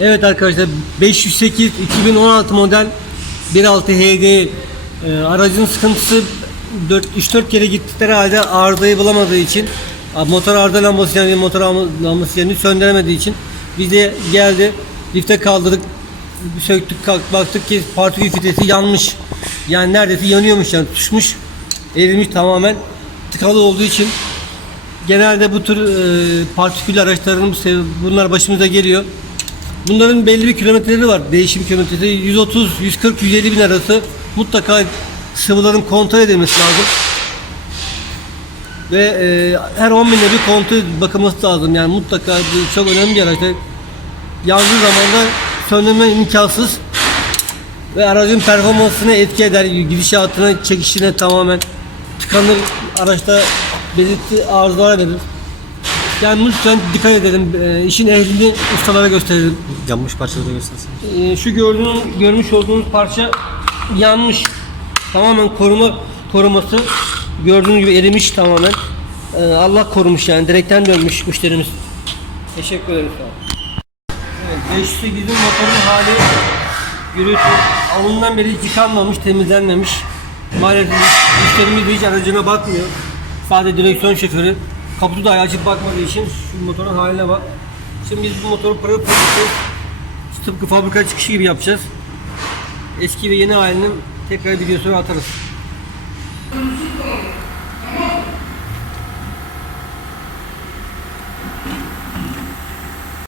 Evet arkadaşlar 508 2016 model 1.6 HD e, aracın sıkıntısı 3-4 kere gittikleri halde arızayı bulamadığı için motor arıza lambası yani motor am- lambası yani söndüremediği için biz de geldi lifte kaldırdık söktük kalk, baktık ki partikül filtresi yanmış yani neredeyse yanıyormuş yani tutuşmuş erimiş tamamen tıkalı olduğu için genelde bu tür e, partikül araçların bu sev- bunlar başımıza geliyor. Bunların belli bir kilometreleri var. Değişim kilometresi 130, 140, 150 bin arası mutlaka sıvıların kontrol edilmesi lazım. Ve e, her 10 binde bir kontrol bakılması lazım. Yani mutlaka bu çok önemli bir araç. Yandığı zaman da söndürme imkansız. Ve aracın performansına etki eder. Gidişatına, çekişine tamamen tıkanır. Araçta belirti arızalar verir. Yani lütfen dikkat edelim. E, işin ehlini ustalara gösterelim. Yanmış parçaları da göstersin. Ee, şu gördüğünüz, görmüş olduğunuz parça yanmış. Tamamen koruma koruması gördüğünüz gibi erimiş tamamen. Ee, Allah korumuş yani direkten dönmüş müşterimiz. Teşekkür olun. Evet, 508'in motorun hali gürültü. Alından beri yıkanmamış, temizlenmemiş. Maalesef müşterimiz hiç aracına bakmıyor. Sadece direksiyon şoförü. Kaputu da açıp bakmadığı için şu motorun haline bak. Şimdi biz bu motoru pırıl pırıl tıpkı fabrika çıkışı gibi yapacağız. Eski ve yeni halinin tekrar videosunu atarız. Tamam.